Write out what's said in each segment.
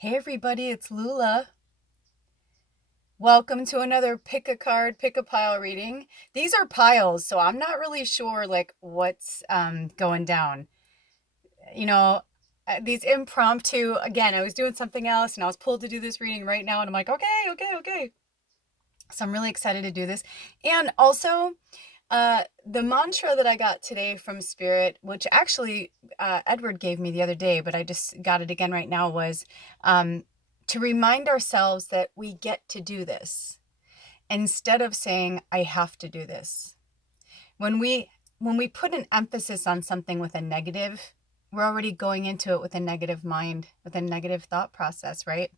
Hey everybody, it's Lula. Welcome to another pick a card, pick a pile reading. These are piles, so I'm not really sure like what's going down. You know, these impromptu, again, I was doing something else and I was pulled to do this reading right now and I'm like, okay. So I'm really excited to do this. And also, the mantra that I got today from Spirit, which actually Edward gave me the other day, but I just got it again right now, was to remind ourselves that we get to do this instead of saying, I have to do this. When we put an emphasis on something with a negative, we're already going into it with a negative mind, with a negative thought process, right?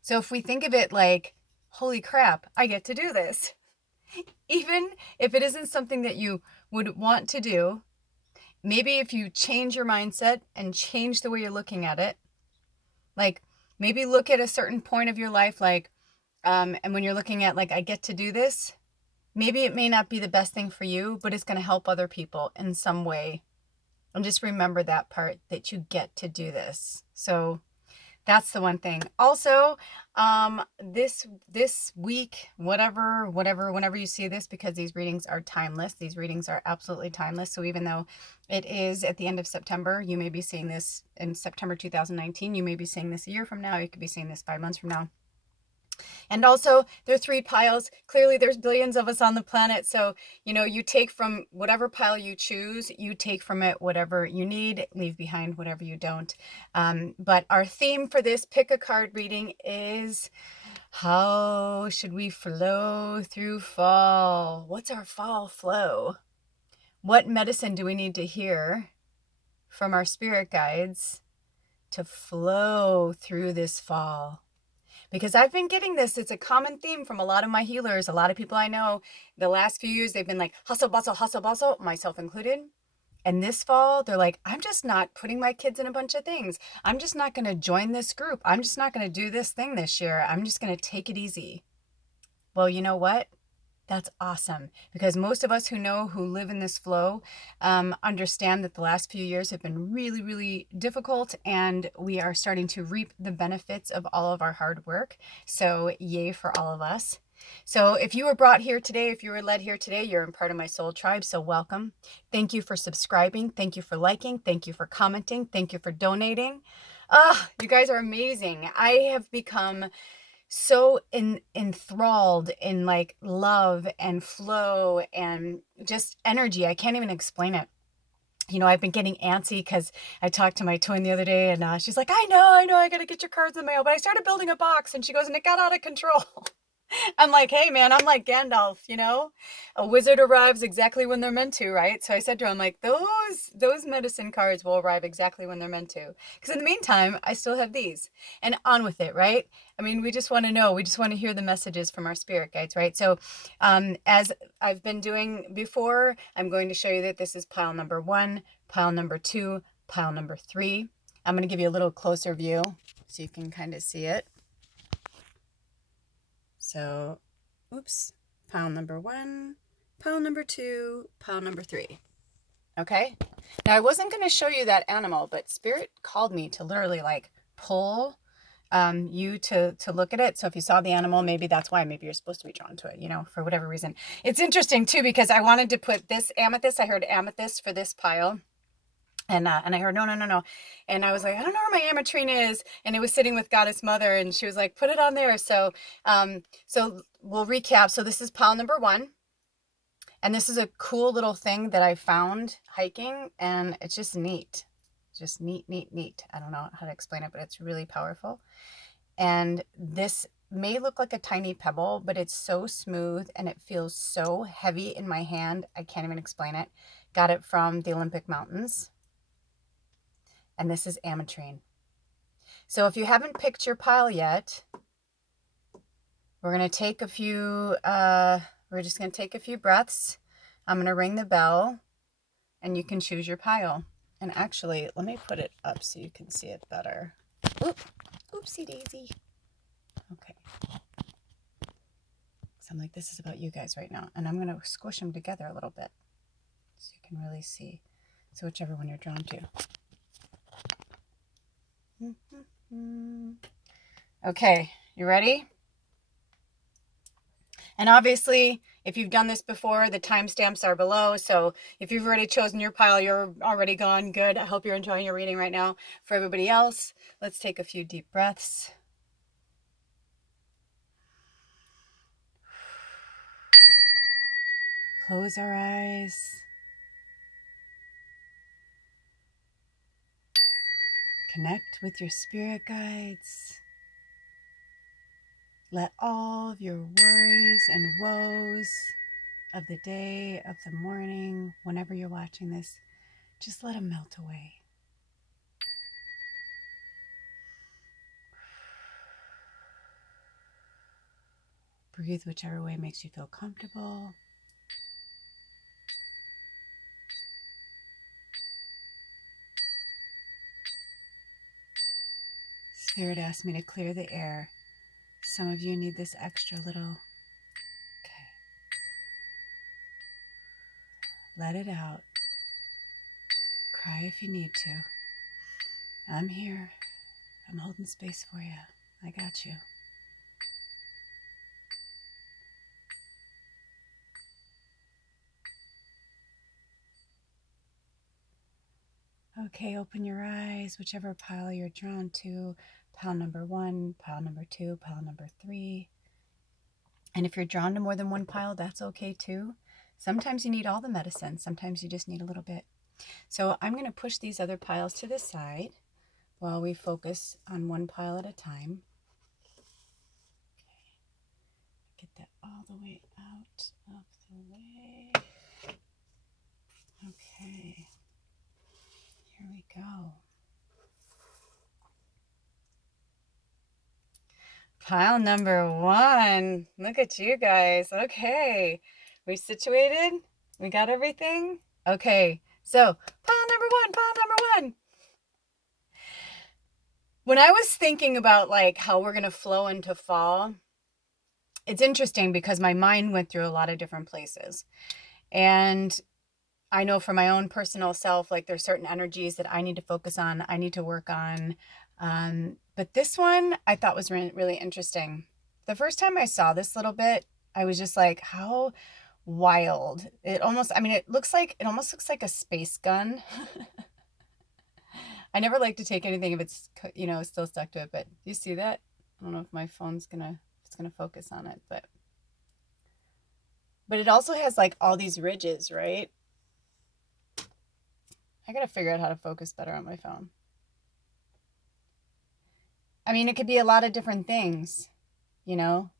So if we think of it like, holy crap, I get to do this. Even if it isn't something that you would want to do, maybe if you change your mindset and change the way you're looking at it, like maybe look at a certain point of your life, like, and when you're looking at like, I get to do this, maybe it may not be the best thing for you, but it's going to help other people in some way. And just remember that part, that you get to do this. So that's the one thing. Also, this week, whenever you see this, because these readings are timeless. These readings are absolutely timeless. So even though it is at the end of September, you may be seeing this in September 2019. You may be seeing this a year from now. You could be seeing this 5 months from now. And also, there are 3 piles. Clearly, there's billions of us on the planet. So, you take from whatever pile you choose, you take from it whatever you need, leave behind whatever you don't. But our theme for this pick a card reading is, how should we flow through fall? What's our fall flow? What medicine do we need to hear from our spirit guides to flow through this fall? Because I've been getting this. It's a common theme from a lot of my healers. A lot of people I know, the last few years, they've been like, hustle, bustle, myself included. And this fall, they're like, I'm just not putting my kids in a bunch of things. I'm just not going to join this group. I'm just not going to do this thing this year. I'm just going to take it easy. Well, you know what? That's awesome, because most of us who live in this flow understand that the last few years have been really, really difficult, and we are starting to reap the benefits of all of our hard work. So yay for all of us. So if you were brought here today, if you were led here today, you're in part of my soul tribe. So welcome. Thank you for subscribing. Thank you for liking. Thank you for commenting. Thank you for donating. You guys are amazing. I have become so enthralled in like love and flow and just energy. I can't even explain it. I've been getting antsy because I talked to my twin the other day, and she's like, I know, I got to get your cards in the mail. But I started building a box, and she goes, and it got out of control. I'm like, hey man, I'm like Gandalf, a wizard arrives exactly when they're meant to, right? So I said to him, like, those medicine cards will arrive exactly when they're meant to. Because in the meantime, I still have these, and on with it, right? I mean, we just want to know, we just want to hear the messages from our spirit guides, right? So as I've been doing before, I'm going to show you that this is pile number 1, pile number 2, pile number 3. I'm going to give you a little closer view so you can kind of see it. So, oops, pile number 1, pile number 2, pile number 3. Okay? Now, I wasn't going to show you that animal, but Spirit called me to literally like pull you to look at it. So if you saw the animal, maybe that's why. Maybe you're supposed to be drawn to it, for whatever reason. It's interesting too, because I wanted to put this amethyst. I heard amethyst for this pile. And I heard, no. And I was like, I don't know where my ametrine is. And it was sitting with Goddess Mother, and she was like, put it on there. So we'll recap. So this is pile number 1. And this is a cool little thing that I found hiking, and it's just neat. Just neat. I don't know how to explain it, but it's really powerful. And this may look like a tiny pebble, but it's so smooth and it feels so heavy in my hand. I can't even explain it. Got it from the Olympic Mountains. And this is ametrine. So if you haven't picked your pile yet, we're going to take a few, we're just going to take a few breaths. I'm going to ring the bell and you can choose your pile. And actually, let me put it up so you can see it better. Oopsie daisy. Okay. So I'm like, this is about you guys right now. And I'm going to squish them together a little bit so you can really see. So whichever one you're drawn to. Okay, you ready? And obviously, if you've done this before, the timestamps are below. So if you've already chosen your pile, you're already gone. Good. I hope you're enjoying your reading right now. For everybody else, let's take a few deep breaths. Close our eyes. Connect with your spirit guides. Let all of your worries and woes of the day, of the morning, whenever you're watching this, just let them melt away. Breathe whichever way makes you feel comfortable. Spirit asked me to clear the air. Some of you need this extra little. Okay. Let it out. Cry if you need to. I'm here. I'm holding space for you. I got you. Okay, open your eyes, whichever pile you're drawn to. Pile number 1, pile number 2, pile number 3. And if you're drawn to more than one pile, that's okay too. Sometimes you need all the medicine. Sometimes you just need a little bit. So I'm going to push these other piles to the side while we focus on one pile at a time. Okay. Get that all the way out of the way. Okay. Here we go. Pile number 1. Look at you guys. Okay. We situated? We got everything? Okay. So, pile number 1. When I was thinking about like how we're going to flow into fall, it's interesting because my mind went through a lot of different places. And I know for my own personal self, like there's certain energies that I need to focus on, I need to work on. But this one I thought was really interesting. The first time I saw this little bit, I was just like, how wild. It almost looks like a space gun. I never like to take anything if it's, still stuck to it, but do you see that? I don't know if my phone's gonna focus on it, but it also has like all these ridges, right? I gotta figure out how to focus better on my phone. I mean, it could be a lot of different things, you know?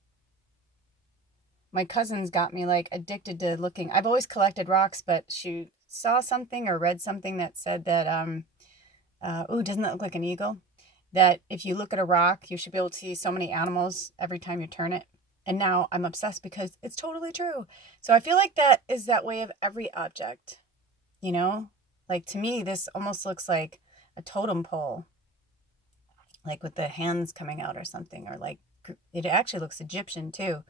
My cousin's got me like addicted to looking. I've always collected rocks, but she saw something or read something that said that, doesn't that look like an eagle? That if you look at a rock, you should be able to see so many animals every time you turn it. And now I'm obsessed because it's totally true. So I feel like that is that way of every object, you know? Like to me, this almost looks like a totem pole, like with the hands coming out or something, or like it actually looks Egyptian too.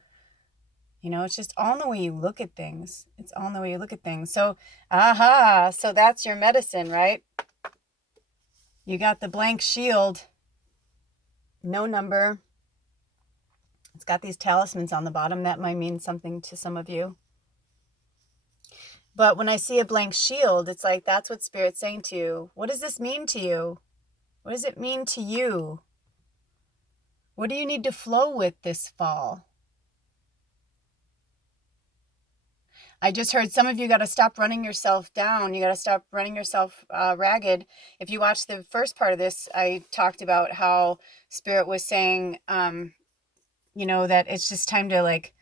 You know, it's just all in the way you look at things. It's all in the way you look at things. So, so that's your medicine, right? You got the blank shield, no number. It's got these talismans on the bottom. That might mean something to some of you. But when I see a blank shield, it's like, that's what Spirit's saying to you. What does this mean to you? What does it mean to you? What do you need to flow with this fall? I just heard some of you got to stop running yourself down. You got to stop running yourself ragged. If you watch the first part of this, I talked about how Spirit was saying, that it's just time to like,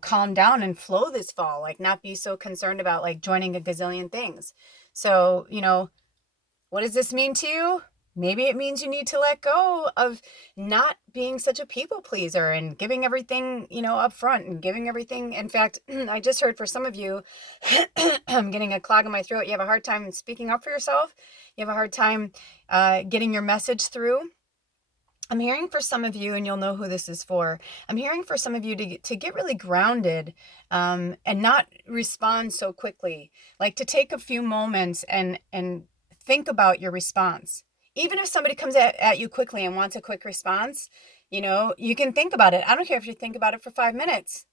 calm down and flow this fall, like not be so concerned about like joining a gazillion things. So, what does this mean to you? Maybe it means you need to let go of not being such a people pleaser and giving everything, up front and giving everything. In fact, I just heard for some of you, I'm getting a clog in my throat. You have a hard time speaking up for yourself. You have a hard time getting your message through. I'm hearing for some of you, and you'll know who this is for. I'm hearing for some of you to get really grounded and not respond so quickly. Like to take a few moments and think about your response. even if somebody comes at you quickly and wants a quick response, you know, you can think about it. I don't care if you think about it for 5 minutes.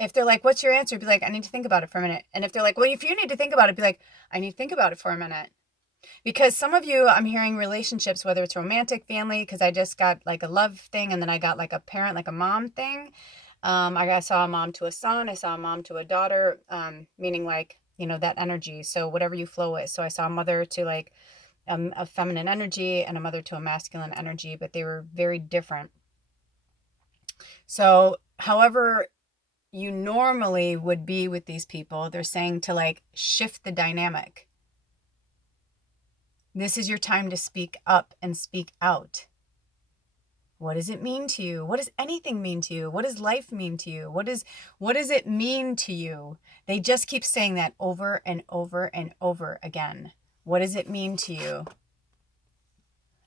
If they're like, what's your answer? Be like, I need to think about it for a minute. And if they're like, well, if you need to think about it, be like, I need to think about it for a minute. Because some of you, I'm hearing relationships, whether it's romantic, family, because I just got like a love thing, and then I got like a parent, like a mom thing. I saw a mom to a son. I saw a mom to a daughter, meaning like, you know, that energy. So whatever you flow with. So I saw a mother to like a feminine energy and a mother to a masculine energy, but they were very different. So however you normally would be with these people, they're saying to like shift the dynamic. This is your time to speak up and speak out. What does it mean to you? What does anything mean to you? What does life mean to you? What does it mean to you? They just keep saying that over and over and over again. What does it mean to you?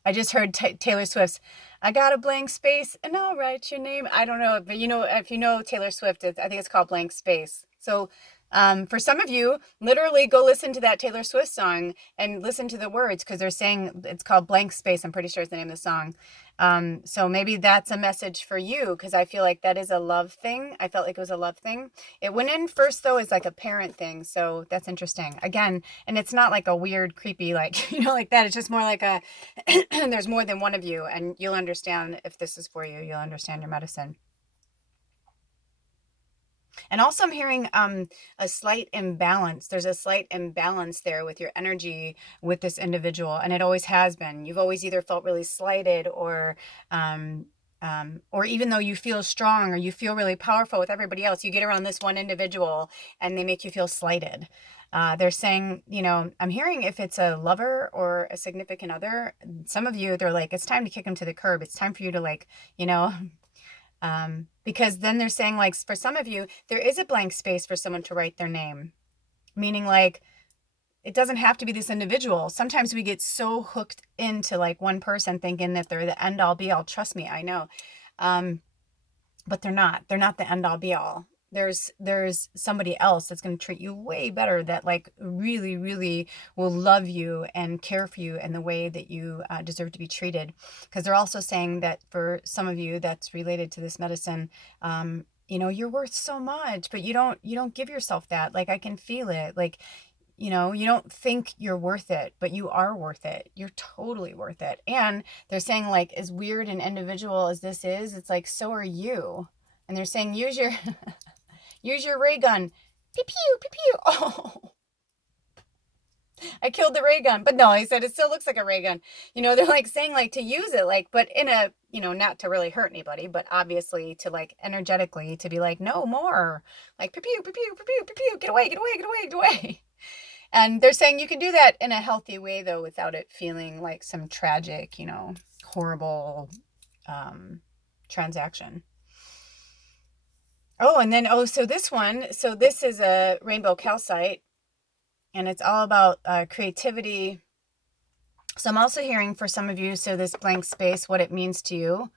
I just heard Taylor Swift's, I got a blank space and I'll write your name. I don't know, but you know, if you know Taylor Swift, I think it's called Blank Space. So for some of you, literally go listen to that Taylor Swift song and listen to the words, because they're saying it's called Blank Space. I'm pretty sure it's the name of the song. So maybe that's a message for you, because I feel like that is a love thing. I felt like it was a love thing. It went in first, though, as like a parent thing. So that's interesting. Again, and it's not like a weird, creepy, like, you know, like that. It's just more like a, there's more than one of you, and you'll understand if this is for you. You'll understand your medicine. And also I'm hearing a slight imbalance. There's a slight imbalance there with your energy with this individual. And it always has been. You've always either felt really slighted, or even though you feel strong or you feel really powerful with everybody else, you get around this one individual and they make you feel slighted. They're saying, you know, I'm hearing if it's a lover or a significant other, some of you, they're like, it's time to kick them to the curb. It's time for you to like, you know, because then they're saying like, for some of you, there is a blank space for someone to write their name, meaning like, it doesn't have to be this individual. Sometimes we get so hooked into like one person thinking that they're the end all be all. Trust me, I know. But they're not the end all be all. There's somebody else that's going to treat you way better, that like really, really will love you and care for you in the way that you deserve to be treated. Because they're also saying that for some of you that's related to this medicine, you know, you're worth so much, but you don't give yourself that. Like, I can feel it. Like, you know, you don't think you're worth it, but you are worth it. You're totally worth it. And they're saying like, as weird and individual as this is, it's like, so are you. And they're saying, use your use your ray gun. Pew pew pew pew. Oh, I killed the ray gun. But no, he said it still looks like a ray gun. You know, they're like saying like to use it, like, but in a, you know, not to really hurt anybody, but obviously to like energetically to be like, no more. Like pew pew pew pew pew pew pew. Get away, get away, get away, get away. And they're saying you can do that in a healthy way, though, without it feeling like some tragic, you know, horrible transaction. Oh, and then, so this is a rainbow calcite, and it's all about creativity. So I'm also hearing for some of you, so this blank space, what it means to you.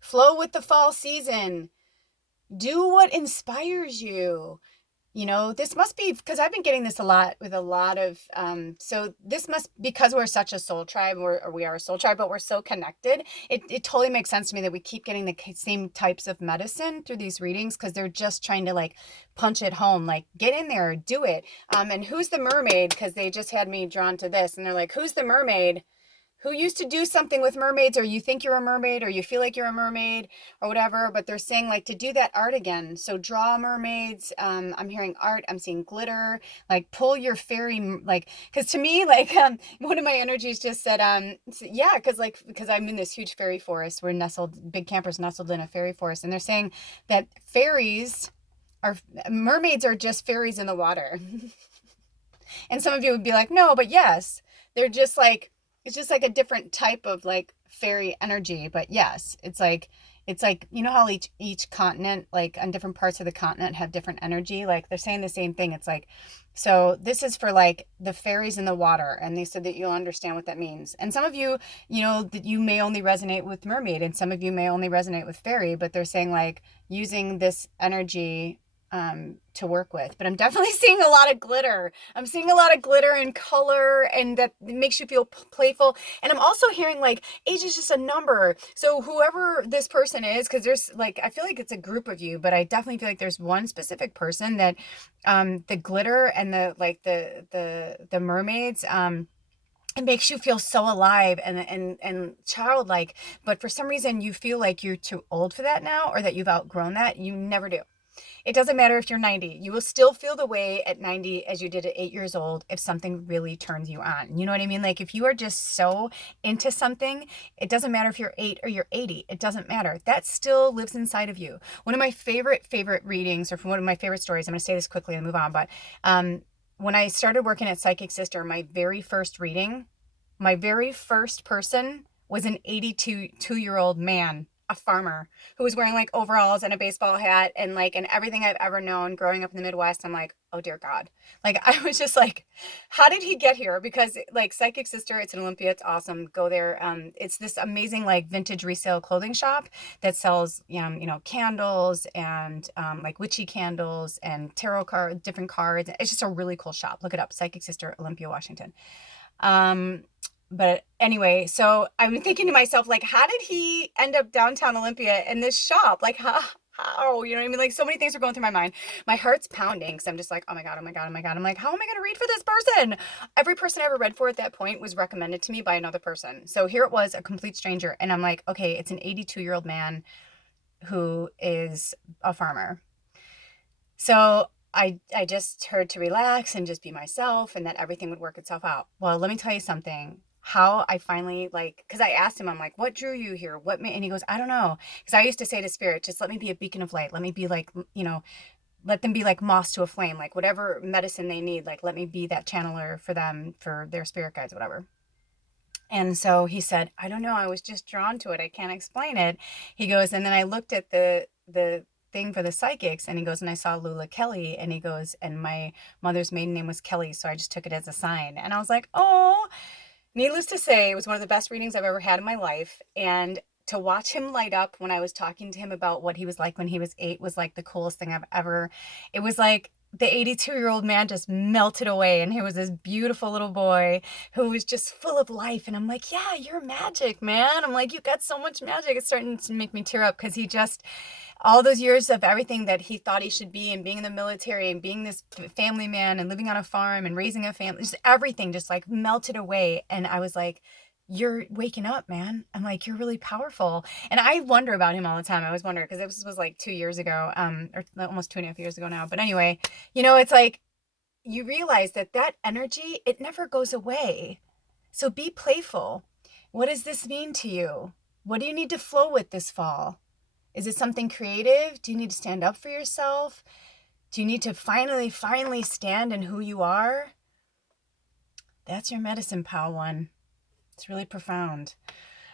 Flow with the fall season. Do what inspires you. You know, this must be, because I've been getting this a lot with a lot of, so this must, because we're such a soul tribe, or we are a soul tribe, but we're so connected. It totally makes sense to me that we keep getting the same types of medicine through these readings, because they're just trying to like punch it home, like get in there, do it. And who's the mermaid? Because they just had me drawn to this, and they're like, who's the mermaid? Who used to do something with mermaids, or you think you're a mermaid, or you feel like you're a mermaid, or whatever, but they're saying like to do that art again. So draw mermaids. I'm hearing art. I'm seeing glitter. Like pull your fairy, like, because to me, like one of my energies just said, yeah, because I'm in this huge fairy forest. We're nestled, big campers nestled in a fairy forest, and they're saying that mermaids are just fairies in the water. And some of you would be like, no, but yes, they're just like, it's just like a different type of like fairy energy. But yes, it's like, you know how each continent, like on different parts of the continent have different energy. Like they're saying the same thing. It's like, so this is for like the fairies in the water. And they said that you'll understand what that means. And some of you, you know, that you may only resonate with mermaid, and some of you may only resonate with fairy, but they're saying like using this energy to work with, but I'm definitely seeing a lot of glitter. I'm seeing a lot of glitter and color, and that makes you feel playful. And I'm also hearing like age is just a number. So whoever this person is, because there's like, I feel like it's a group of you, but I definitely feel like there's one specific person that the glitter and the like the mermaids, it makes you feel so alive and childlike. But for some reason you feel like you're too old for that now, or that you've outgrown that. You never do. It doesn't matter if you're 90. You will still feel the way at 90 as you did at 8 years old if something really turns you on. You know what I mean? Like if you are just so into something, it doesn't matter if you're 8 or you're 80. It doesn't matter. That still lives inside of you. One of my favorite readings, or from one of my favorite stories, I'm going to say this quickly and move on, but when I started working at Psychic Sister, my very first reading, my very first person was an 82-year-old man, a farmer, who was wearing like overalls and a baseball hat and like, and everything I've ever known growing up in the Midwest. I'm like, oh dear God. Like, I was just like, how did he get here? Because like Psychic Sister, it's in Olympia. It's awesome. Go there. It's this amazing like vintage resale clothing shop that sells, candles and like witchy candles and tarot cards, different cards. It's just a really cool shop. Look it up. Psychic Sister, Olympia, Washington. But anyway, so I'm thinking to myself, like, how did he end up downtown Olympia in this shop? Like, how, you know what I mean? Like, so many things are going through my mind. My heart's pounding because I'm just like, oh my God, oh my God, oh my God. I'm like, how am I going to read for this person? Every person I ever read for at that point was recommended to me by another person. So here it was, a complete stranger. And I'm like, okay, it's an 82-year-old man who is a farmer. So I just heard to relax and just be myself and that everything would work itself out. Well, let me tell you something. How I finally, like, because I asked him, I'm like, what drew you here? What made, and he goes, I don't know. Because I used to say to Spirit, just let me be a beacon of light. Let me be like, let them be like moss to a flame, like whatever medicine they need, like let me be that channeler for them, for their spirit guides, whatever. And so he said, I don't know, I was just drawn to it. I can't explain it. He goes, and then I looked at the thing for the psychics, and he goes, and I saw lulakelly, and he goes, and my mother's maiden name was Kelly, so I just took it as a sign. And I was like, oh, needless to say, it was one of the best readings I've ever had in my life. And to watch him light up when I was talking to him about what he was like when he was 8 was like the coolest thing I've ever, it was like the 82-year-old man just melted away, and he was this beautiful little boy who was just full of life. And I'm like, yeah, you're magic, man. I'm like, you got so much magic. It's starting to make me tear up because he just, all those years of everything that he thought he should be, and being in the military and being this family man and living on a farm and raising a family, just everything just like melted away. And I was like, you're waking up, man. I'm like, you're really powerful. And I wonder about him all the time. I always wonder, because this was like 2 years ago, or almost 2.5 years ago now. But anyway, it's like you realize that energy, it never goes away. So be playful. What does this mean to you? What do you need to flow with this fall? Is it something creative? Do you need to stand up for yourself? Do you need to finally stand in who you are? That's your medicine, pal one. It's really profound.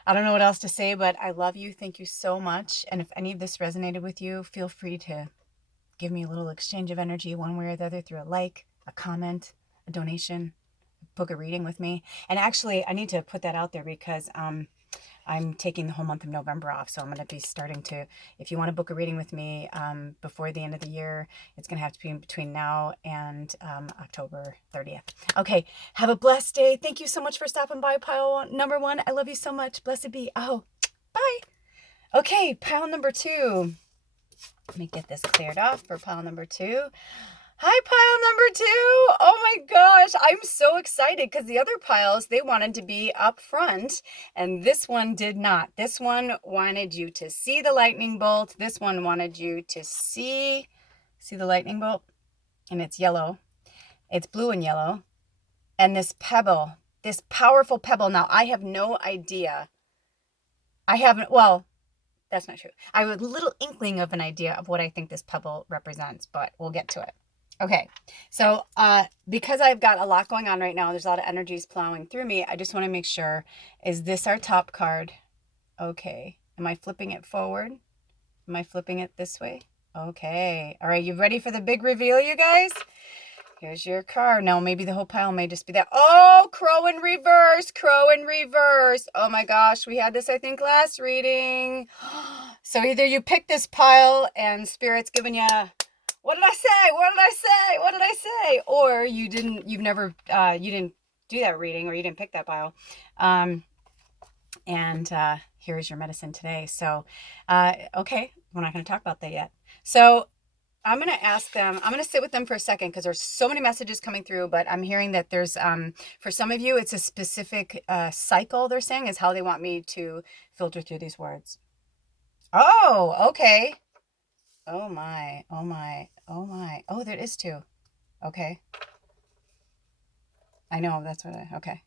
I don't know what else to say, but I love you. Thank you so much. And if any of this resonated with you, feel free to give me a little exchange of energy one way or the other through a like, a comment, a donation, book a reading with me. And actually, I need to put that out there because I'm taking the whole month of November off. So I'm going to be starting to, if you want to book a reading with me before the end of the year, it's going to have to be between now and October 30th. Okay. Have a blessed day. Thank you so much for stopping by, pile number 1. I love you so much. Blessed be. Oh, bye. Okay. Pile number 2. Let me get this cleared off for pile number 2. Hi, pile number 2. Oh my gosh, I'm so excited because the other piles, they wanted to be up front, and this one did not. This one wanted you to see the lightning bolt. This one wanted you to see the lightning bolt, and it's yellow. It's blue and yellow. And this pebble, this powerful pebble. Now, I have no idea. Well, that's not true. I have a little inkling of an idea of what I think this pebble represents, but we'll get to it. Okay, so because I've got a lot going on right now, there's a lot of energies plowing through me, I just want to make sure, is this our top card? Okay, am I flipping it forward? Am I flipping it this way? Okay, all right, you ready for the big reveal, you guys? Here's your card. Now, maybe the whole pile may just be that. Oh, crow in reverse, crow in reverse. Oh my gosh, we had this, I think, last reading. So either you pick this pile and Spirit's giving you What did I say? What did I say? What did I say? Or you've never, you didn't do that reading, or you didn't pick that pile. And here's your medicine today. So, okay, we're not going to talk about that yet. So I'm going to ask them, I'm going to sit with them for a second because there's so many messages coming through, but I'm hearing that there's, for some of you, it's a specific cycle they're saying is how they want me to filter through these words. Oh, okay. Oh my, oh my, oh my. Oh, there is two. Okay. I know, that's what okay. Okay.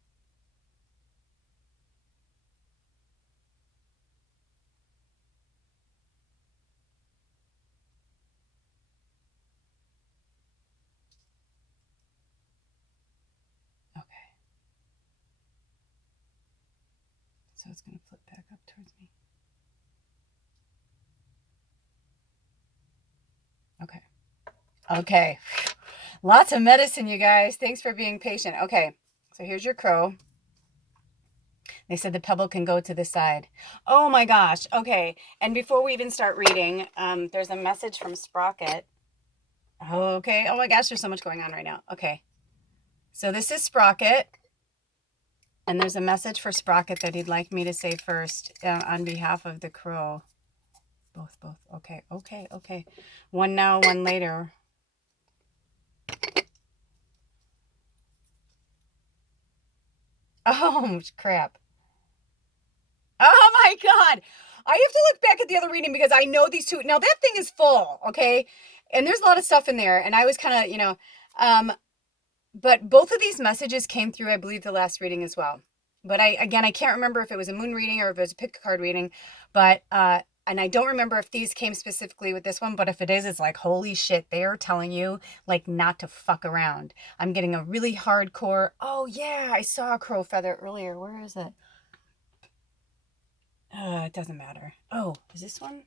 So it's going to flip back up towards me. Okay. Okay. Lots of medicine, you guys. Thanks for being patient. Okay. So here's your crow. They said the pebble can go to the side. Oh my gosh. Okay. And before we even start reading, there's a message from Sprocket. Oh, okay. Oh my gosh, there's so much going on right now. Okay. So this is Sprocket. And there's a message for Sprocket that he'd like me to say first on behalf of the crow. Both. Okay. One now, one later. Oh, crap. Oh my God. I have to look back at the other reading because I know these two. Now that thing is full, okay? And there's a lot of stuff in there. And I was kind of, but both of these messages came through, I believe, the last reading as well. But I can't remember if it was a moon reading or if it was a pick a card reading. But, and I don't remember if these came specifically with this one, but if it is, it's like, holy shit, they are telling you like not to fuck around. I'm getting a really hardcore, oh yeah, I saw a crow feather earlier. Where is it? It doesn't matter. Oh, is this one?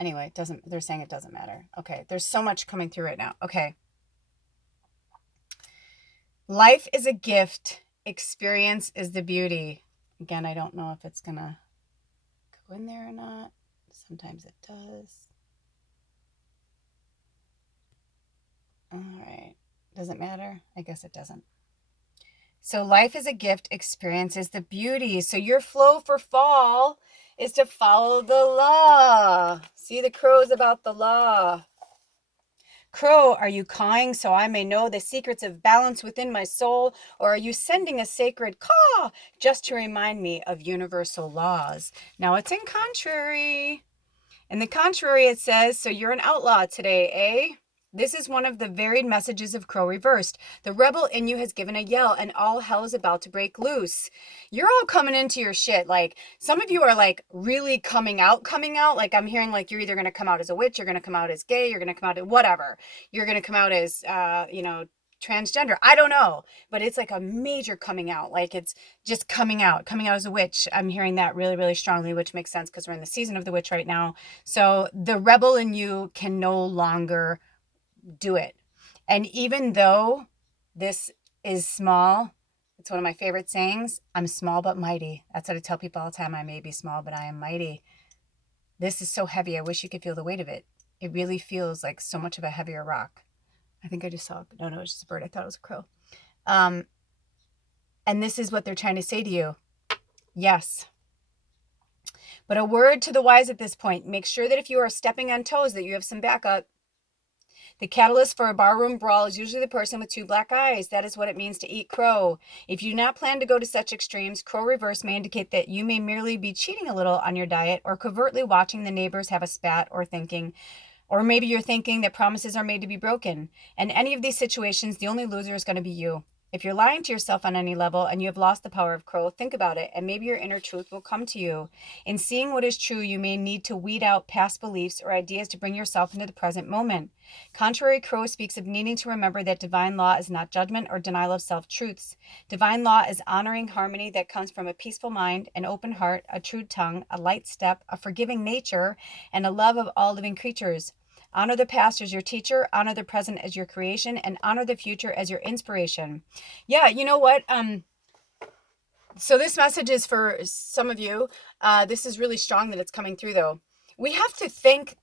Anyway, it doesn't, they're saying it doesn't matter. Okay, there's so much coming through right now. Okay. Life is a gift. Experience is the beauty. Again, I don't know if it's gonna go in there or not. Sometimes it does. All right. Does it matter? I guess it doesn't. So life is a gift. Experience is the beauty. So your flow for fall is to follow the law. See, the crow's about the law. Crow, are you cawing so I may know the secrets of balance within my soul? Or are you sending a sacred caw just to remind me of universal laws? Now it's in contrary. In the contrary, it says, so you're an outlaw today, eh? This is one of the varied messages of Crow reversed. The rebel in you has given a yell, and all hell is about to break loose. You're all coming into your shit. Like, some of you are like really coming out. Like, I'm hearing like you're either going to come out as a witch, you're going to come out as gay, you're going to come out as whatever. You're going to come out as, transgender. I don't know, but it's like a major coming out. Like, it's just coming out as a witch. I'm hearing that really, really strongly, which makes sense because we're in the season of the witch right now. So the rebel in you can no longer do it. And even though this is small, it's one of my favorite sayings, I'm small but mighty. That's what I tell people all the time. I may be small, but I am mighty. This is so heavy. I wish you could feel the weight of it. It really feels like so much of a heavier rock. I think I just saw, no, it was just a bird. I thought it was a crow. And this is what they're trying to say to you. Yes. But a word to the wise at this point, make sure that if you are stepping on toes, that you have some backup. The catalyst for a barroom brawl is usually the person with two black eyes. That is what it means to eat crow. If you do not plan to go to such extremes, crow reverse may indicate that you may merely be cheating a little on your diet or covertly watching the neighbors have a spat or maybe you're thinking that promises are made to be broken. In any of these situations, the only loser is going to be you. If you're lying to yourself on any level and you have lost the power of crow, think about it, and maybe your inner truth will come to you. In seeing what is true, you may need to weed out past beliefs or ideas to bring yourself into the present moment. Contrary crow speaks of needing to remember that divine law is not judgment or denial of self-truths. Divine law is honoring harmony that comes from a peaceful mind, an open heart, a true tongue, a light step, a forgiving nature, and a love of all living creatures. Honor the past as your teacher, honor the present as your creation, and honor the future as your inspiration. Yeah, you know what? So this message is for some of you. This is really strong that it's coming through, though. we have to think,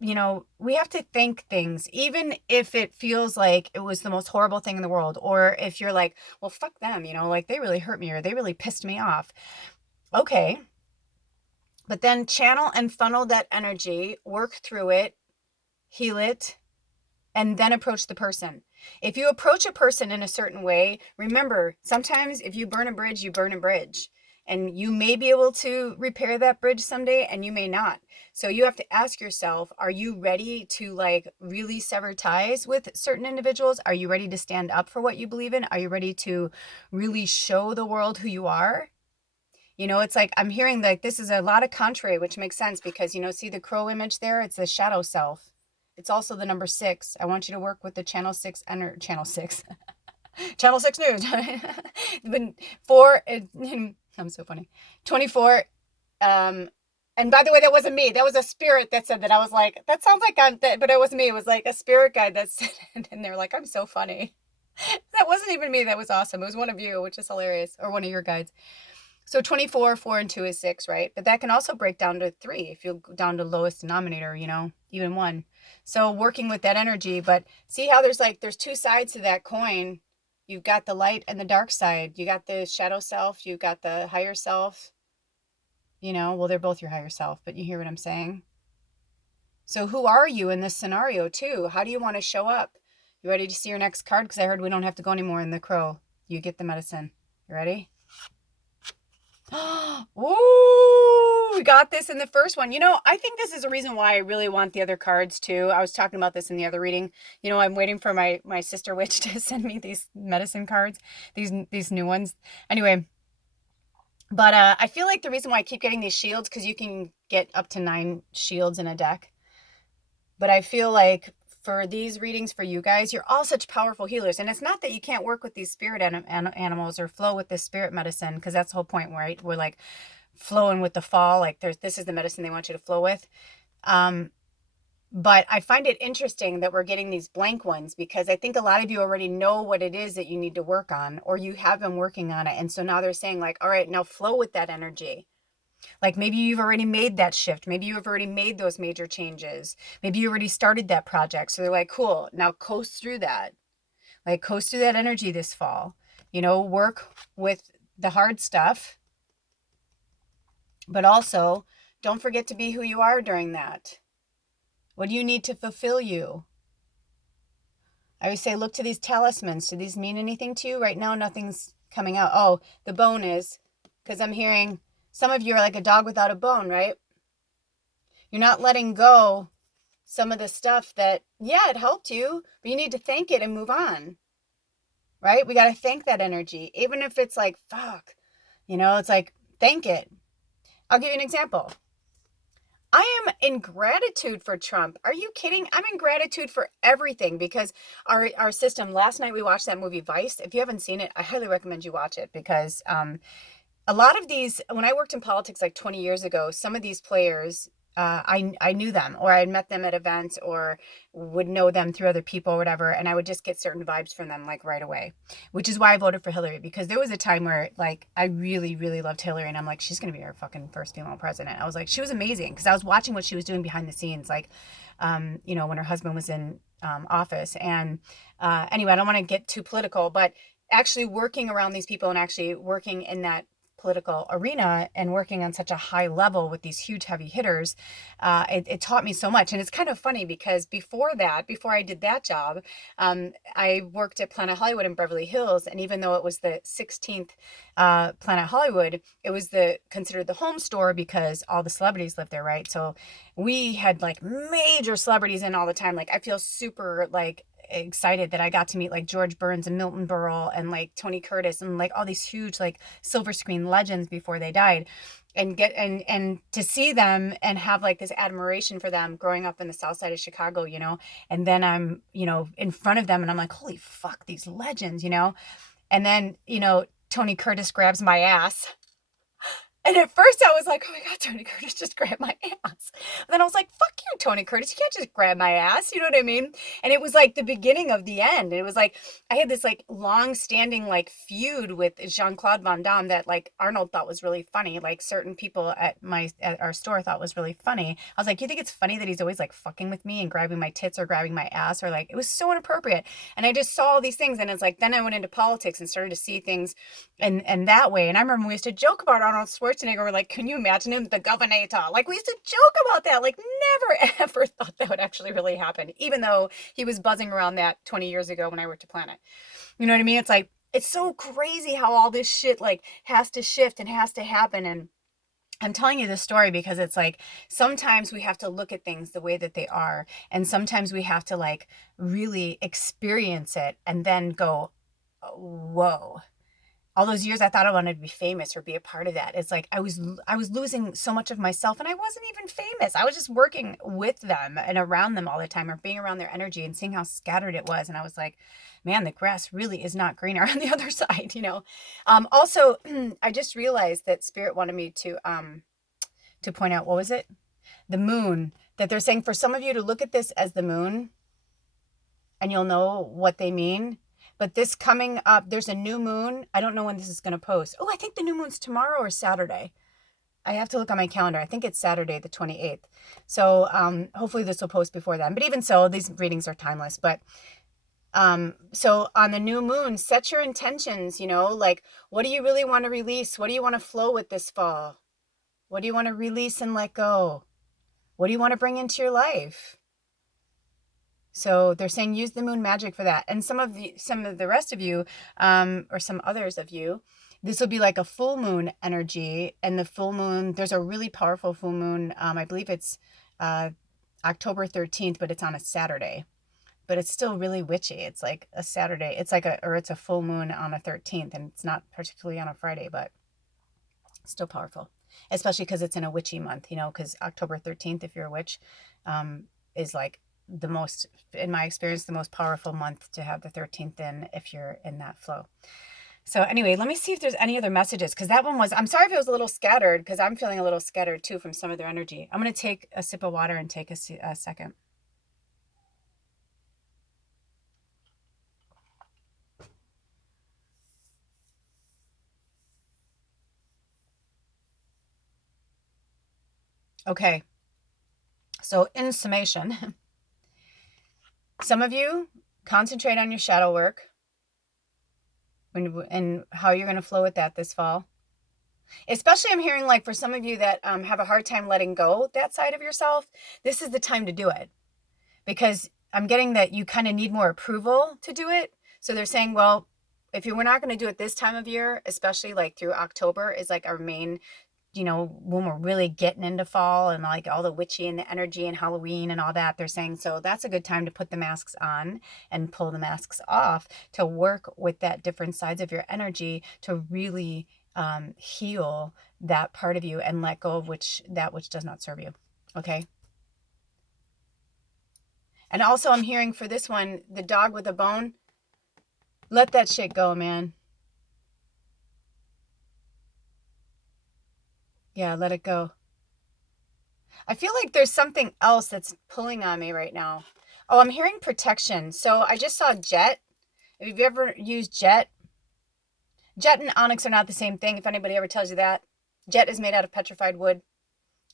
we have to think things, even if it feels like it was the most horrible thing in the world, or if you're like, well, fuck them, like they really hurt me or they really pissed me off. Okay. But then channel and funnel that energy, work through it, heal it, and then approach the person. If you approach a person in a certain way, remember, sometimes if you burn a bridge, you burn a bridge. And you may be able to repair that bridge someday, and you may not. So you have to ask yourself, are you ready to like really sever ties with certain individuals? Are you ready to stand up for what you believe in? Are you ready to really show the world who you are? It's like I'm hearing like this is a lot of contrary, which makes sense because, see the crow image there? It's the shadow self. It's also the number 6. I want you to work with the channel 6 channel 6. Channel 6 news. But 4, I'm so funny. 24. And by the way, that wasn't me. That was a spirit that said that. I was like, that sounds like but it wasn't me. It was like a spirit guide that said it. And they're like, I'm so funny. That wasn't even me. That was awesome. It was one of you, which is hilarious. Or one of your guides. So 24, 4 and 2 is 6, right? But that can also break down to 3 if you go down to lowest denominator, even 1. So working with that energy, but see how there's 2 sides to that coin. You've got the light and the dark side. You got the shadow self. You've got the higher self. Well, they're both your higher self, but you hear what I'm saying? So who are you in this scenario too? How do you want to show up? You ready to see your next card? Because I heard we don't have to go anymore in the crow. You get the medicine. You ready? Ooh, we got this in the first one. I think this is a reason why I really want the other cards too. I was talking about this in the other reading. I'm waiting for my sister witch to send me these medicine cards, these new ones. Anyway, but I feel like the reason why I keep getting these shields, because you can get up to 9 shields in a deck. But I feel like for these readings for you guys, you're all such powerful healers. And it's not that you can't work with these spirit animals or flow with this spirit medicine, because that's the whole point, right? We're like flowing with the fall. Like this is the medicine they want you to flow with. But I find it interesting that we're getting these blank ones, because I think a lot of you already know what it is that you need to work on, or you have been working on it. And so now they're saying like, all right, now flow with that energy. Like maybe you've already made that shift. Maybe you've already made those major changes. Maybe you already started that project. So they're like, cool, now coast through that. Like coast through that energy this fall. Work with the hard stuff. But also, don't forget to be who you are during that. What do you need to fulfill you? I always say, look to these talismans. Do these mean anything to you? Right now, nothing's coming out. Oh, the bone is, because I'm hearing some of you are like a dog without a bone, right? You're not letting go some of the stuff that, yeah, it helped you, but you need to thank it and move on, right? We got to thank that energy. Even if it's like, fuck, it's like, thank it. I'll give you an example. I am in gratitude for Trump. Are you kidding? I'm in gratitude for everything, because our system, last night we watched that movie Vice. If you haven't seen it, I highly recommend you watch it, because a lot of these, when I worked in politics like 20 years ago, some of these players, I knew them, or I had met them at events, or would know them through other people or whatever. And I would just get certain vibes from them like right away, which is why I voted for Hillary, because there was a time where like I really, really loved Hillary. And I'm like, she's going to be our fucking first female president. I was like, she was amazing, because I was watching what she was doing behind the scenes, like, when her husband was in office. And anyway, I don't want to get too political, but actually working around these people and actually working in that political arena and working on such a high level with these huge heavy hitters, it taught me so much. And it's kind of funny, because before I did that job, I worked at Planet Hollywood in Beverly Hills. And even though it was the 16th Planet Hollywood, it was considered the home store, because all the celebrities lived there, right? So we had like major celebrities in all the time. Like I feel super like excited that I got to meet like George Burns and Milton Berle and like Tony Curtis and like all these huge like silver screen legends before they died, and and to see them and have like this admiration for them growing up in the south side of Chicago, and then I'm, in front of them and I'm like, holy fuck, these legends, and then, Tony Curtis grabs my ass And at first I was like, oh my God, Tony Curtis just grabbed my ass. And then I was like, fuck you, Tony Curtis. You can't just grab my ass. You know what I mean? And it was like the beginning of the end. And it was like, I had this like long standing like feud with Jean-Claude Van Damme that like Arnold thought was really funny. Like certain people at our store thought was really funny. I was like, you think it's funny that he's always like fucking with me and grabbing my tits or grabbing my ass, or like, it was so inappropriate. And I just saw all these things. And it's like, then I went into politics and started to see things and that way. And I remember we used to joke about Arnold Schwarzenegger. We're like, can you imagine him, the governor? Like we used to joke about that. Like never ever thought that would actually really happen, even though he was buzzing around that 20 years ago when I worked at Planet. You know what I mean? It's like, it's so crazy how all this shit like has to shift and has to happen. And I'm telling you this story because it's like, sometimes we have to look at things the way that they are. And sometimes we have to like really experience it and then go, whoa. All those years I thought I wanted to be famous or be a part of that. It's like I was losing so much of myself, and I wasn't even famous. I was just working with them and around them all the time, or being around their energy and seeing how scattered it was. And I was like, man, the grass really is not greener on the other side, you know? Also, I just realized that Spirit wanted me to point out, what was it? The moon, that they're saying for some of you to look at this as the moon and you'll know what they mean. But this coming up, there's a new moon. I don't know when this is going to post. Oh, I think the new moon's tomorrow or Saturday. I have to look on my calendar. I think it's Saturday, the 28th. So hopefully this will post before then. But even so, these readings are timeless. But so on the new moon, set your intentions, you know, like, what do you really want to release? What do you want to flow with this fall? What do you want to release and let go? What do you want to bring into your life? So they're saying use the moon magic for that. And some of the rest of you, or some others of you, this will be like a full moon energy. And the full moon, there's a really powerful full moon. I believe it's October 13th, but it's on a Saturday. But it's still really witchy. It's like a Saturday. It's like it's a full moon on a 13th, and it's not particularly on a Friday, but it's still powerful. Especially because it's in a witchy month, you know, because October 13th, if you're a witch, is like the most, in my experience, the most powerful month to have the 13th in if you're in that flow. So anyway, let me see if there's any other messages, because that one was, I'm sorry if it was a little scattered, because I'm feeling a little scattered too from some of their energy. I'm going to take a sip of water and take a second. Okay. So in summation, some of you concentrate on your shadow work and how you're going to flow with that this fall. Especially I'm hearing like for some of you that have a hard time letting go that side of yourself, this is the time to do it. Because I'm getting that you kind of need more approval to do it. So they're saying, well, if we're not going to do it this time of year, especially like through October is like our main, you know, when we're really getting into fall and like all the witchy and the energy and Halloween and all that, they're saying, so that's a good time to put the masks on and pull the masks off to work with that different sides of your energy to really heal that part of you and let go of that which does not serve you. Okay. And also I'm hearing for this one, the dog with a bone, let that shit go, man. Yeah, let it go. I feel like there's something else that's pulling on me right now. Oh, I'm hearing protection. So I just saw jet. If you've ever used jet and onyx are not the same thing. If anybody ever tells you that. Jet is made out of petrified wood.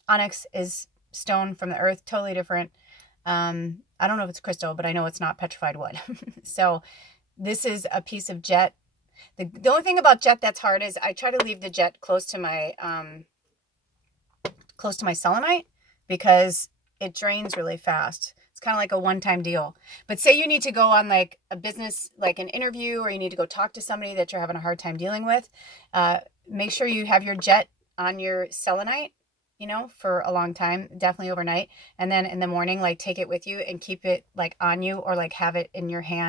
Onyx is stone from the earth, totally different. I don't know if it's crystal, but I know it's not petrified wood. So this is a piece of jet. The only thing about jet that's hard is I try to leave the jet close to my selenite because it drains really fast. It's kind of like a one-time deal. But say you need to go on like a business, like an interview, or you need to go talk to somebody that you're having a hard time dealing with. Make sure you have your jet on your selenite, you know, for a long time, definitely overnight. And then in the morning, like take it with you and keep it like on you, or like have it in your hand